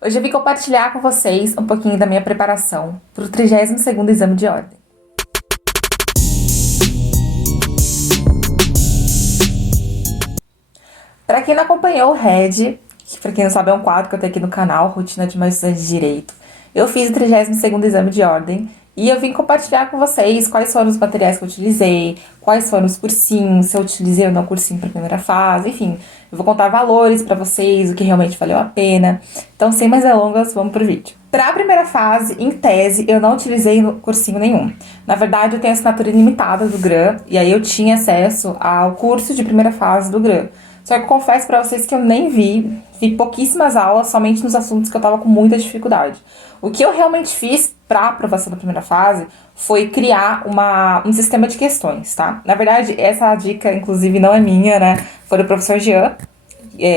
Hoje eu vim compartilhar com vocês um pouquinho da minha preparação para o 32º exame de ordem. Para quem não acompanhou o RED, que para quem não sabe é um quadro que eu tenho aqui no canal, Rotina de uma Estudante de Direito, eu fiz o 32º exame de ordem e eu vim compartilhar com vocês quais foram os materiais que eu utilizei, quais foram os cursinhos, se eu utilizei ou não cursinho para a primeira fase, enfim. Eu vou contar valores para vocês, o que realmente valeu a pena. Então, sem mais delongas, vamos pro vídeo. Para a primeira fase, em tese, eu não utilizei cursinho nenhum. Na verdade, eu tenho assinatura ilimitada do GRAN, e aí eu tinha acesso ao curso de primeira fase do GRAN. Só que eu confesso pra vocês que eu nem vi pouquíssimas aulas, somente nos assuntos que eu tava com muita dificuldade. O que eu realmente fiz pra aprovação da primeira fase foi criar um sistema de questões, tá? Na verdade, essa dica, inclusive, não é minha, né? Foi do professor Jean.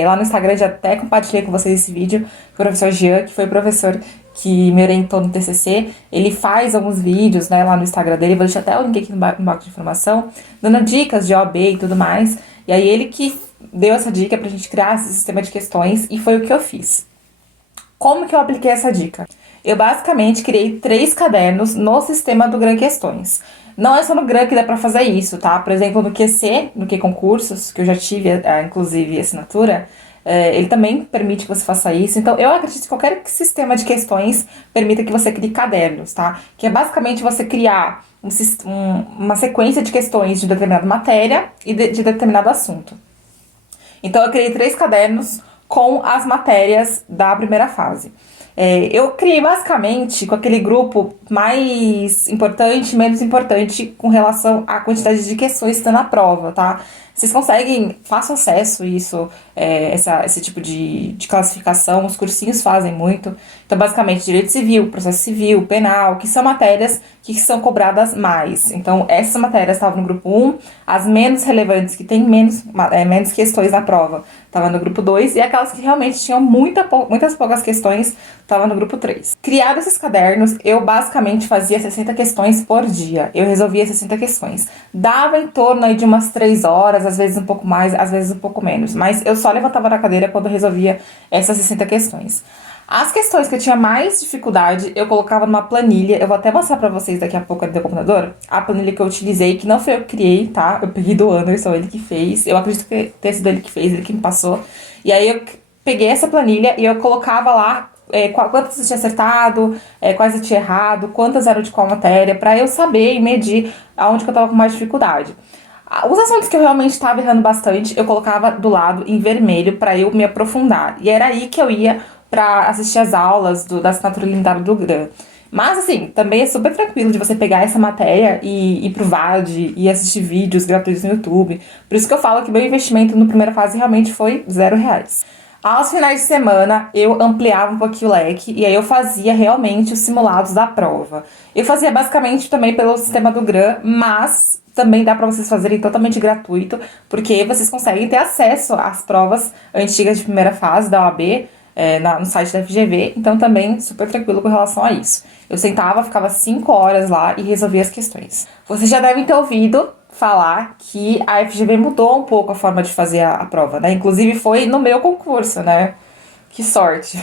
Lá no Instagram já até compartilhei com vocês esse vídeo. O professor Jean, que foi o professor que me orientou no TCC, ele faz alguns vídeos, né, lá no Instagram dele, vou deixar até o link aqui no box de informação, dando dicas de OAB e tudo mais. E aí ele que deu essa dica pra gente criar esse sistema de questões e foi o que eu fiz. Como que eu apliquei essa dica? Eu basicamente criei 3 cadernos no sistema do GRAN Questões. Não é só no GRAN que dá pra fazer isso, tá? Por exemplo, no QC, no QConcursos, que eu já tive, inclusive, assinatura, ele também permite que você faça isso. Então, eu acredito que qualquer sistema de questões permita que você crie cadernos, tá? Que é basicamente você criar uma sequência de questões de determinada matéria e de determinado assunto. Então, eu criei 3 cadernos com as matérias da primeira fase. Eu criei basicamente com aquele grupo mais importante e menos importante com relação à quantidade de questões que está na prova, tá? Vocês conseguem, façam acesso a isso, esse tipo de classificação, os cursinhos fazem muito. Então, basicamente, direito civil, processo civil, penal, que são matérias que são cobradas mais. Então, essas matérias estavam no grupo 1, as menos relevantes, que tem menos questões na prova, estavam no grupo 2, e aquelas que realmente tinham muitas poucas questões, estavam no grupo 3. Criados esses cadernos, eu basicamente fazia 60 questões por dia. Eu resolvia 60 questões. Dava em torno aí de umas 3 horas, às vezes um pouco mais, às vezes um pouco menos. Mas eu só levantava da cadeira quando eu resolvia essas 60 questões. As questões que eu tinha mais dificuldade, eu colocava numa planilha. Eu vou até mostrar pra vocês daqui a pouco ali do computador. A planilha que eu utilizei, que não foi eu que criei, tá? Eu peguei do Anderson, ele que fez. Eu acredito que tenha sido ele que fez, ele que me passou. E aí eu peguei essa planilha e eu colocava lá quantas eu tinha acertado, quais eu tinha errado, quantas eram de qual matéria, pra eu saber e medir aonde que eu tava com mais dificuldade. Os assuntos que eu realmente estava errando bastante, eu colocava do lado em vermelho pra eu me aprofundar. E era aí que eu ia pra assistir as aulas da assinatura limitada do GRAN. Mas, assim, também é super tranquilo de você pegar essa matéria e ir pro VAD e assistir vídeos gratuitos no YouTube. Por isso que eu falo que meu investimento na primeira fase realmente foi R$0. Aos finais de semana, eu ampliava um pouquinho o leque e aí eu fazia realmente os simulados da prova. Eu fazia basicamente também pelo sistema do GRAN, mas também dá pra vocês fazerem totalmente gratuito, porque vocês conseguem ter acesso às provas antigas de primeira fase da OAB, no site da FGV, então também super tranquilo com relação a isso. Eu sentava, ficava 5 horas lá e resolvia as questões. Vocês já devem ter ouvido falar que a FGV mudou um pouco a forma de fazer a prova, né? Inclusive foi no meu concurso, né? Que sorte!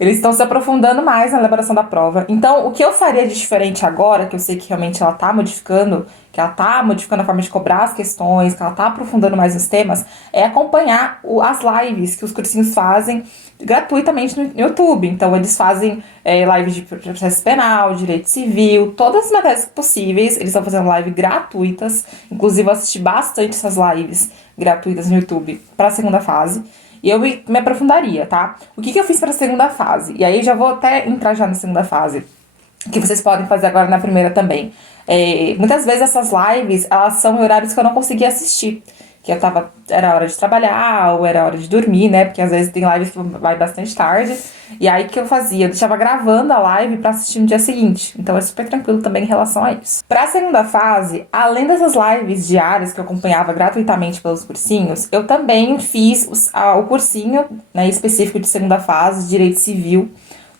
Eles estão se aprofundando mais na elaboração da prova. Então, o que eu faria de diferente agora, que eu sei que realmente ela tá modificando, que ela tá modificando a forma de cobrar as questões, que ela tá aprofundando mais os temas, é acompanhar as lives que os cursinhos fazem gratuitamente no YouTube. Então, eles fazem lives de processo penal, direito civil, todas as matérias possíveis. Eles estão fazendo lives gratuitas. Inclusive, eu assisti bastante essas lives gratuitas no YouTube para a segunda fase. E eu me aprofundaria, tá? O que eu fiz para a segunda fase? E aí já vou até entrar já na segunda fase, que vocês podem fazer agora na primeira também. Muitas vezes essas lives, elas são em horários que eu não conseguia assistir. Que era hora de trabalhar ou era hora de dormir, né? Porque às vezes tem lives que vai bastante tarde. E aí o que eu fazia? Eu deixava gravando a live pra assistir no dia seguinte. Então é super tranquilo também em relação a isso. Pra segunda fase, além dessas lives diárias que eu acompanhava gratuitamente pelos cursinhos, eu também fiz o cursinho, né, específico de segunda fase, de Direito Civil,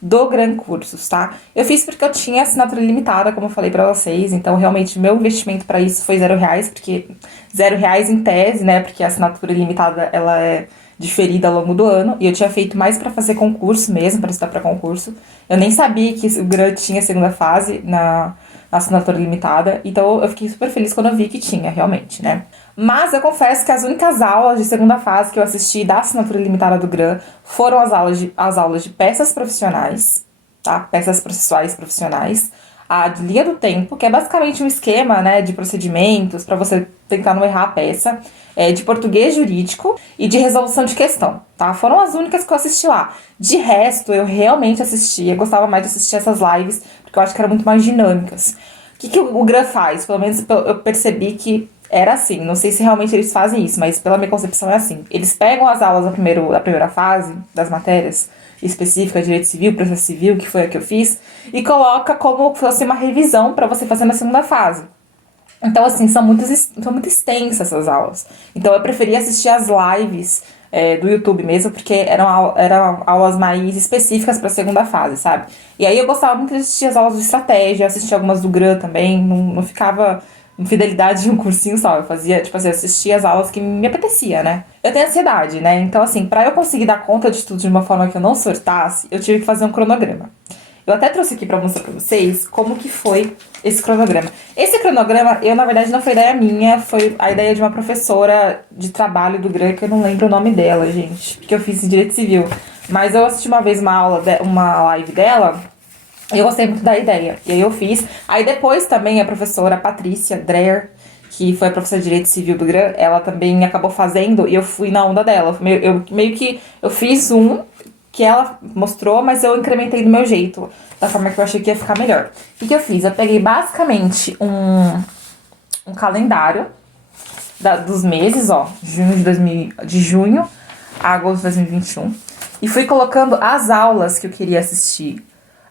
do GRAN Cursos, tá? Eu fiz porque eu tinha assinatura limitada, como eu falei pra vocês, então realmente meu investimento pra isso foi R$0, porque R$0 em tese, né? Porque a assinatura limitada, ela é diferida ao longo do ano. E eu tinha feito mais pra fazer concurso mesmo, pra estudar pra concurso. Eu nem sabia que o GRAN tinha segunda fase na assinatura limitada. Então eu fiquei super feliz quando eu vi que tinha, realmente, né? Mas eu confesso que as únicas aulas de segunda fase que eu assisti da assinatura limitada do GRAN foram as aulas de peças profissionais, tá? Peças processuais profissionais. A de linha do tempo, que é basicamente um esquema, né, de procedimentos para você tentar não errar a peça, de português jurídico e de resolução de questão, tá? Foram as únicas que eu assisti lá. De resto, eu realmente assistia, gostava mais de assistir essas lives, porque eu acho que eram muito mais dinâmicas. O que o GRAN faz? Pelo menos eu percebi que era assim. Não sei se realmente eles fazem isso, mas pela minha concepção é assim. Eles pegam as aulas da primeira fase, das matérias específicas, direito civil, processo civil, que foi a que eu fiz, e coloca como se fosse uma revisão para você fazer na segunda fase. Então, assim, são muito extensas essas aulas. Então, eu preferia assistir as lives do YouTube mesmo, porque eram aulas mais específicas para a segunda fase, sabe? E aí eu gostava muito de assistir as aulas de estratégia, assistir algumas do GRAN também, não ficava em fidelidade de um cursinho só. Eu fazia, tipo assim, assistia as aulas que me apetecia, né? Eu tenho ansiedade, né? Então, assim, pra eu conseguir dar conta de tudo de uma forma que eu não surtasse, eu tive que fazer um cronograma. Eu até trouxe aqui pra mostrar pra vocês como que foi esse cronograma. Esse cronograma, na verdade, não foi ideia minha, foi a ideia de uma professora de trabalho do GRAN, que eu não lembro o nome dela, gente, porque eu fiz em Direito Civil. Mas eu assisti uma vez uma live dela, e eu gostei muito da ideia. E aí eu fiz. Aí depois também a professora Patrícia Dreher, que foi a professora de Direito Civil do GRAN, ela também acabou fazendo, e eu fui na onda dela. Eu fiz um que ela mostrou, mas eu incrementei do meu jeito, da forma que eu achei que ia ficar melhor. O que eu fiz? Eu peguei basicamente um calendário dos meses, ó, de junho a agosto de 2021, e fui colocando as aulas que eu queria assistir.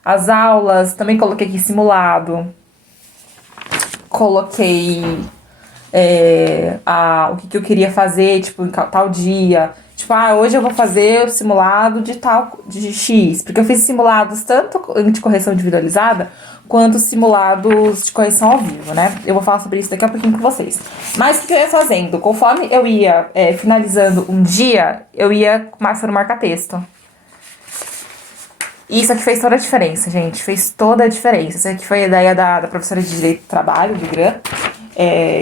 As aulas, também coloquei aqui simulado, coloquei o que eu queria fazer, tipo, em tal dia. Tipo, hoje eu vou fazer o simulado de X. Porque eu fiz simulados tanto de correção individualizada, quanto simulados de correção ao vivo, né? Eu vou falar sobre isso daqui a pouquinho com vocês. Mas o que eu ia fazendo? Conforme eu ia finalizando um dia, eu ia começando a marcar texto. E isso aqui fez toda a diferença, gente. Fez toda a diferença. Isso aqui foi a ideia da professora de Direito do Trabalho, do GRAN.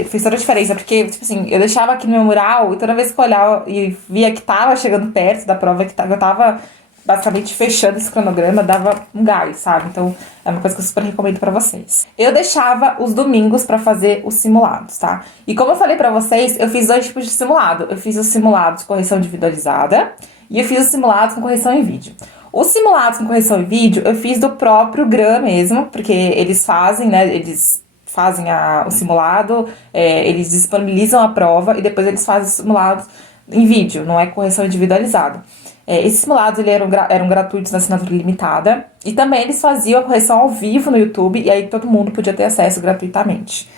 Fez toda a diferença, porque, tipo assim, eu deixava aqui no meu mural e toda vez que eu olhava e via que tava chegando perto da prova, eu tava basicamente fechando esse cronograma, dava um gás, sabe? Então, é uma coisa que eu super recomendo pra vocês. Eu deixava os domingos pra fazer os simulados, tá? E como eu falei pra vocês, eu fiz 2 tipos de simulado. Eu fiz os simulados com correção individualizada e eu fiz os simulados com correção em vídeo. Os simulados com correção em vídeo, eu fiz do próprio GRAN mesmo, porque eles fazem, né, eles fazem o simulado, eles disponibilizam a prova e depois eles fazem os simulados em vídeo, não é correção individualizada. Esses simulados eram gratuitos na assinatura limitada e também eles faziam a correção ao vivo no YouTube e aí todo mundo podia ter acesso gratuitamente.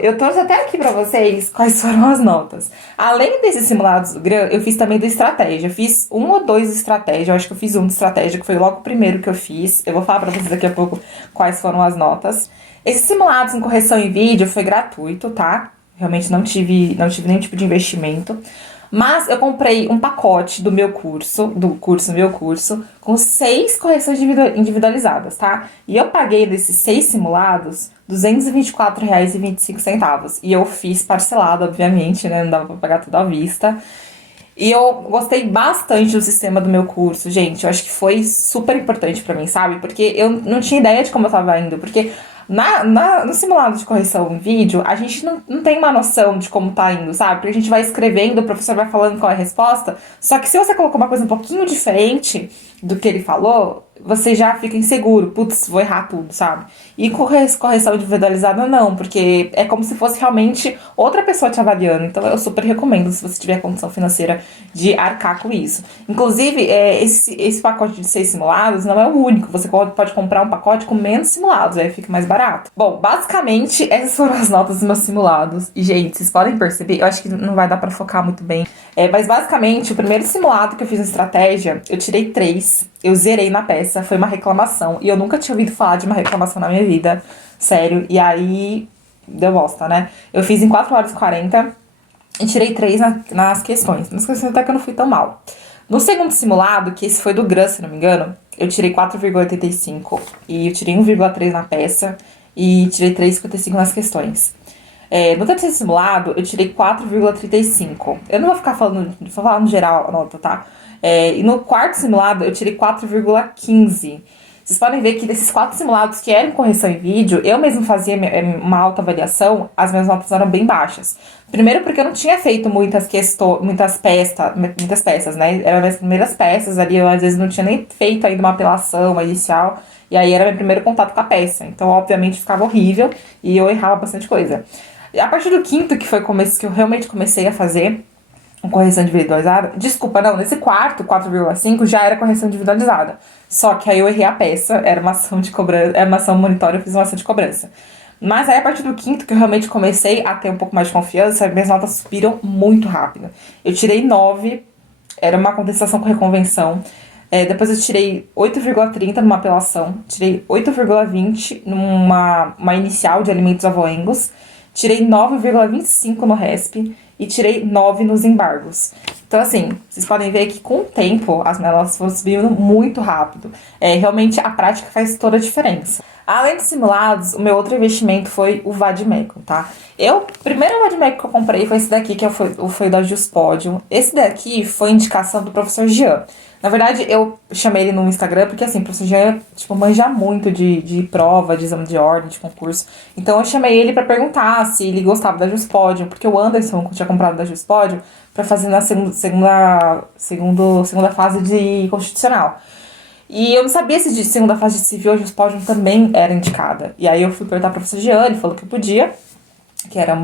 Eu trouxe até aqui pra vocês quais foram as notas. Além desses simulados do GRAN, eu fiz também do estratégia. Eu fiz 1 ou 2 de estratégia. Eu acho que eu fiz um de estratégia, que foi logo o primeiro que eu fiz. Eu vou falar pra vocês daqui a pouco quais foram as notas. Esses simulados em correção em vídeo foi gratuito, tá? Realmente não tive nenhum tipo de investimento. Mas eu comprei um pacote do meu curso, com 6 correções individualizadas, tá? E eu paguei desses 6 simulados R$ 224,25. E eu fiz parcelado, obviamente, né? Não dava pra pagar tudo à vista. E eu gostei bastante do sistema do meu curso, gente. Eu acho que foi super importante pra mim, sabe? Porque eu não tinha ideia de como eu tava indo. Porque no simulado de correção em vídeo, a gente não tem uma noção de como tá indo, sabe? Porque a gente vai escrevendo, o professor vai falando qual é a resposta. Só que se você colocou uma coisa um pouquinho diferente do que ele falou, você já fica inseguro. Putz, vou errar tudo, sabe? E correção individualizada não, porque é como se fosse realmente outra pessoa te avaliando. Então eu super recomendo, se você tiver condição financeira, de arcar com isso. Inclusive, esse pacote de 6 simulados não é o único. Você pode comprar um pacote com menos simulados, aí fica mais barato. Bom, basicamente, essas foram as notas dos meus simulados. E, gente, vocês podem perceber, eu acho que não vai dar pra focar muito bem. Mas, basicamente, o primeiro simulado que eu fiz na estratégia, eu tirei 3. Eu zerei na peça, foi uma reclamação. E eu nunca tinha ouvido falar de uma reclamação na minha vida. Sério. E aí, deu bosta, né? Eu fiz em 4 horas e 40. e tirei 3 nas questões. Nas questões até que eu não fui tão mal. No segundo simulado, que esse foi do GRAN, se não me engano, eu tirei 4,85 e eu tirei 1,3 na peça e tirei 3,55 nas questões. No terceiro simulado, eu tirei 4,35. Eu não vou ficar falando, vou falar no geral a nota, tá? E no quarto simulado, eu tirei 4,15. Vocês podem ver que desses 4 simulados que eram correção em vídeo, eu mesmo fazia uma autoavaliação, as minhas notas eram bem baixas. Primeiro porque eu não tinha feito muitas peças, né? Eram minhas primeiras peças ali, eu às vezes não tinha nem feito ainda uma apelação, uma inicial, e aí era meu primeiro contato com a peça. Então, obviamente, ficava horrível e eu errava bastante coisa. A partir do quinto, que foi o começo que eu realmente comecei a fazer correção individualizada. Desculpa, não, nesse quarto, 4,5, já era correção individualizada. Só que aí eu errei a peça, era uma ação de cobrança, era uma ação monitória, eu fiz uma ação de cobrança. Mas aí a partir do quinto, que eu realmente comecei a ter um pouco mais de confiança, minhas notas subiram muito rápido. Eu tirei 9, era uma contestação com reconvenção. Depois eu tirei 8,30 numa apelação, tirei 8,20 numa inicial de alimentos avoengos, tirei 9,25 no RESP e tirei 9 nos embargos. Então, assim, vocês podem ver que com o tempo as minhas notas foram subindo muito rápido. Realmente a prática faz toda a diferença. Além dos simulados, o meu outro investimento foi o Vadimeco, tá? O primeiro Vadimeco que eu comprei foi esse daqui, que foi o da Juspodium. Esse daqui foi indicação do professor Jean. Na verdade, eu chamei ele no Instagram porque, assim, o professor Jean, manja muito de prova, de exame de ordem, de concurso. Então, eu chamei ele pra perguntar se ele gostava da Juspodium, porque o Anderson tinha comprado da Juspodium pra fazer na segunda fase de constitucional. E eu não sabia se de segunda fase de civil a Juspodium também era indicada. E aí eu fui perguntar pro professor Jean, ele falou que eu podia, que era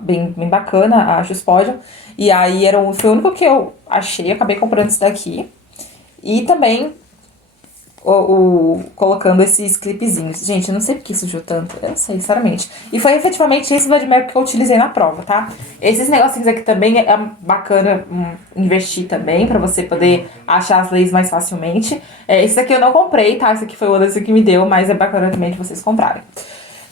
bem bacana a Juspodium. E aí foi o único que eu achei, eu acabei comprando isso daqui. E também colocando esses clipezinhos. Gente, eu não sei porque sujou tanto. Eu não sei, sinceramente. E foi efetivamente esse Vadimeco que eu utilizei na prova, tá? Esses negocinhos aqui também é bacana investir também, pra você poder achar as leis mais facilmente. Esse daqui eu não comprei, tá? Esse aqui foi o Anderson que me deu, mas é bacana também de vocês comprarem.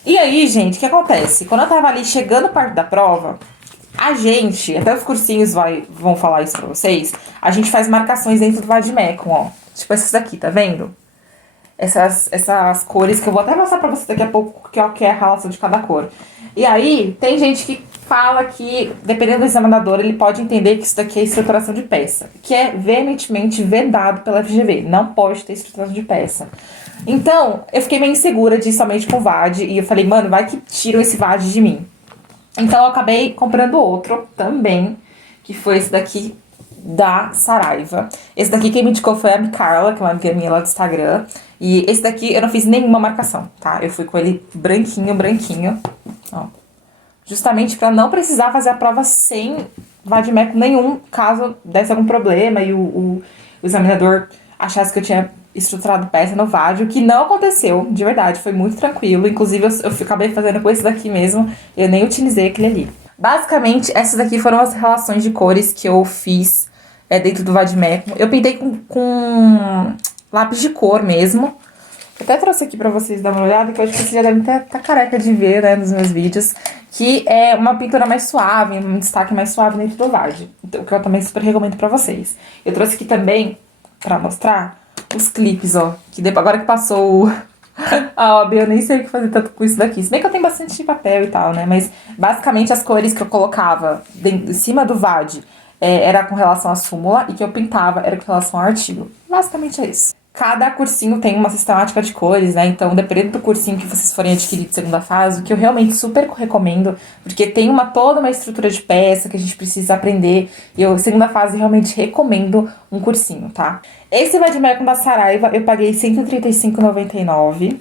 E aí, gente, o que acontece? Quando eu tava ali chegando perto da prova, a gente, até os cursinhos vão falar isso pra vocês, a gente faz marcações dentro do Vadimeco, ó. Tipo essas daqui, tá vendo? Essas cores, que eu vou até mostrar pra vocês daqui a pouco que é a relação de cada cor. E aí, tem gente que fala que, dependendo do examinador, ele pode entender que isso daqui é estruturação de peça, que é veementemente vedado pela FGV. Não pode ter estruturação de peça. Então, eu fiquei meio insegura de ir somente com VAD, e eu falei, mano, vai que tiram esse VAD de mim. Então, eu acabei comprando outro também, que foi esse daqui da Saraiva. Esse daqui quem me indicou foi a Carla, que é uma amiga minha lá do Instagram. E esse daqui eu não fiz nenhuma marcação, tá? Eu fui com ele branquinho, ó. Justamente pra não precisar fazer a prova sem vadimeco nenhum, caso desse algum problema e o examinador achasse que eu tinha estruturado peça no VAD, o que não aconteceu, de verdade, foi muito tranquilo. Inclusive, eu acabei fazendo com esse daqui mesmo, eu nem utilizei aquele ali. Basicamente, essas daqui foram as relações de cores que eu fiz dentro do Vadimeco. Eu pintei com lápis de cor mesmo. Eu até trouxe aqui pra vocês darem uma olhada, que eu acho que vocês já devem estar careca de ver, né, nos meus vídeos. Que é uma pintura mais suave, um destaque mais suave dentro do VAD. Então, que eu também super recomendo pra vocês. Eu trouxe aqui também, pra mostrar, os clipes, ó. Que agora que passou a OAB, eu nem sei o que fazer tanto com isso daqui. Se bem que eu tenho bastante papel e tal, né? Mas, basicamente, as cores que eu colocava em cima do VAD era com relação à súmula, e que eu pintava era com relação ao artigo. Basicamente é isso. Cada cursinho tem uma sistemática de cores, né? Então, dependendo do cursinho que vocês forem adquirir de segunda fase, o que eu realmente super recomendo, porque tem toda uma estrutura de peça que a gente precisa aprender. E eu, segunda fase, realmente recomendo um cursinho, tá? Esse Vadimeco da Saraiva eu paguei R$ 135,99.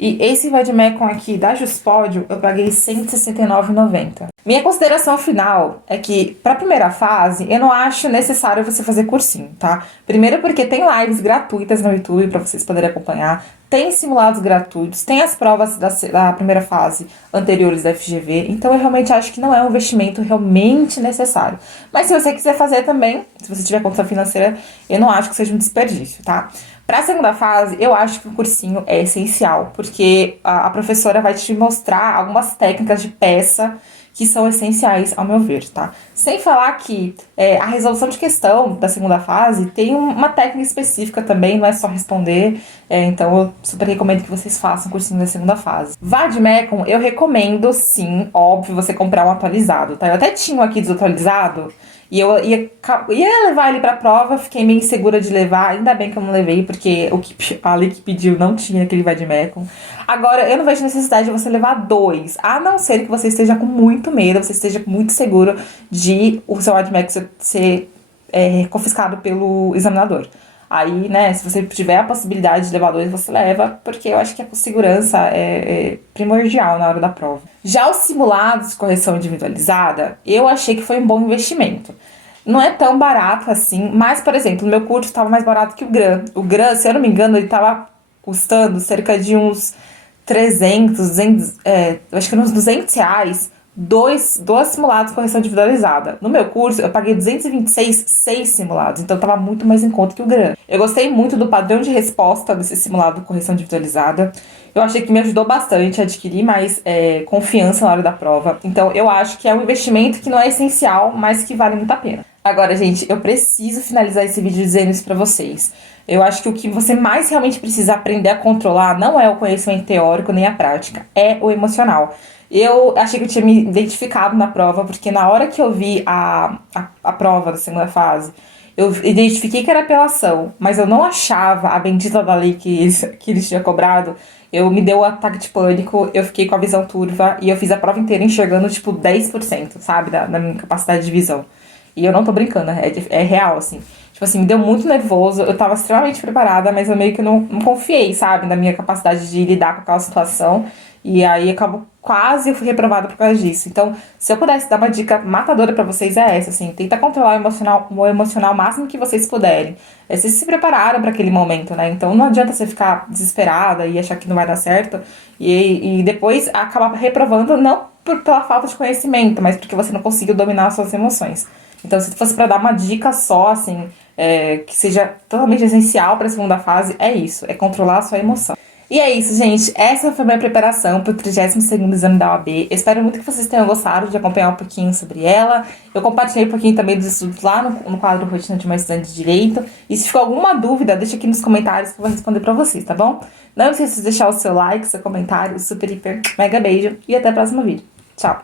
E esse Vadimeco aqui da Juspodium eu paguei R$ 169,90. Minha consideração final é que, para a primeira fase, eu não acho necessário você fazer cursinho, tá? Primeiro porque tem lives gratuitas no YouTube para vocês poderem acompanhar, tem simulados gratuitos, tem as provas da primeira fase anteriores da FGV, então eu realmente acho que não é um investimento realmente necessário. Mas se você quiser fazer também, se você tiver condição financeira, eu não acho que seja um desperdício, tá? Para a segunda fase, eu acho que o cursinho é essencial, porque a professora vai te mostrar algumas técnicas de peça que são essenciais ao meu ver, tá? Sem falar que a resolução de questão da segunda fase tem uma técnica específica também, não é só responder, então eu super recomendo que vocês façam o cursinho da segunda fase. Vademecum, eu recomendo sim, óbvio, você comprar um atualizado, tá? Eu até tinha um aqui desatualizado, e eu ia levar ele pra prova, fiquei meio insegura de levar, ainda bem que eu não levei, porque a Ali que pediu não tinha aquele Vademecum. Agora, eu não vejo necessidade de você levar dois, a não ser que você esteja com muito medo, você esteja muito seguro de o seu Vademecum ser confiscado pelo examinador. Aí, né, se você tiver a possibilidade de levar dois, você leva, porque eu acho que a segurança é primordial na hora da prova. Já os simulados de correção individualizada, eu achei que foi um bom investimento. Não é tão barato assim, mas, por exemplo, no meu curso estava mais barato que o GRAM. O GRAM, se eu não me engano, ele estava custando cerca de uns 200, eu acho que uns R$ 200, dois simulados de correção individualizada. No meu curso, eu paguei 226, 6 simulados, então tava muito mais em conta que o GRAM. Eu gostei muito do padrão de resposta desse simulado de correção individualizada. Eu achei que me ajudou bastante a adquirir mais confiança na hora da prova. Então, eu acho que é um investimento que não é essencial, mas que vale muito a pena. Agora, gente, eu preciso finalizar esse vídeo dizendo isso pra vocês. Eu acho que o que você mais realmente precisa aprender a controlar não é o conhecimento teórico nem a prática, é o emocional. Eu achei que eu tinha me identificado na prova, porque na hora que eu vi a prova da segunda fase, eu identifiquei que era apelação, mas eu não achava a bendita da lei que eles tinham cobrado. Eu me deu um ataque de pânico, eu fiquei com a visão turva e eu fiz a prova inteira enxergando, tipo, 10%, sabe, da minha capacidade de visão. E eu não tô brincando, é real, assim. Tipo assim, me deu muito nervoso, eu tava extremamente preparada, mas eu meio que não confiei, sabe, na minha capacidade de lidar com aquela situação. E aí quase eu fui reprovada por causa disso. Então, se eu pudesse dar uma dica matadora pra vocês é essa, assim, tenta controlar o emocional máximo que vocês puderem. Vocês se prepararam pra aquele momento, né? Então não adianta você ficar desesperada e achar que não vai dar certo e depois acabar reprovando, não pela falta de conhecimento, mas porque você não conseguiu dominar as suas emoções. Então, se fosse pra dar uma dica só, assim, que seja totalmente essencial pra segunda fase, é isso, é controlar a sua emoção. E é isso, gente. Essa foi a minha preparação para o 32º exame da OAB. Eu espero muito que vocês tenham gostado de acompanhar um pouquinho sobre ela. Eu compartilhei um pouquinho também dos estudos lá no quadro Rotina de uma Estudante de Direito. E se ficou alguma dúvida, deixa aqui nos comentários que eu vou responder para vocês, tá bom? Não esqueça de deixar o seu like, seu comentário, super, hiper, mega beijo. E até o próximo vídeo. Tchau!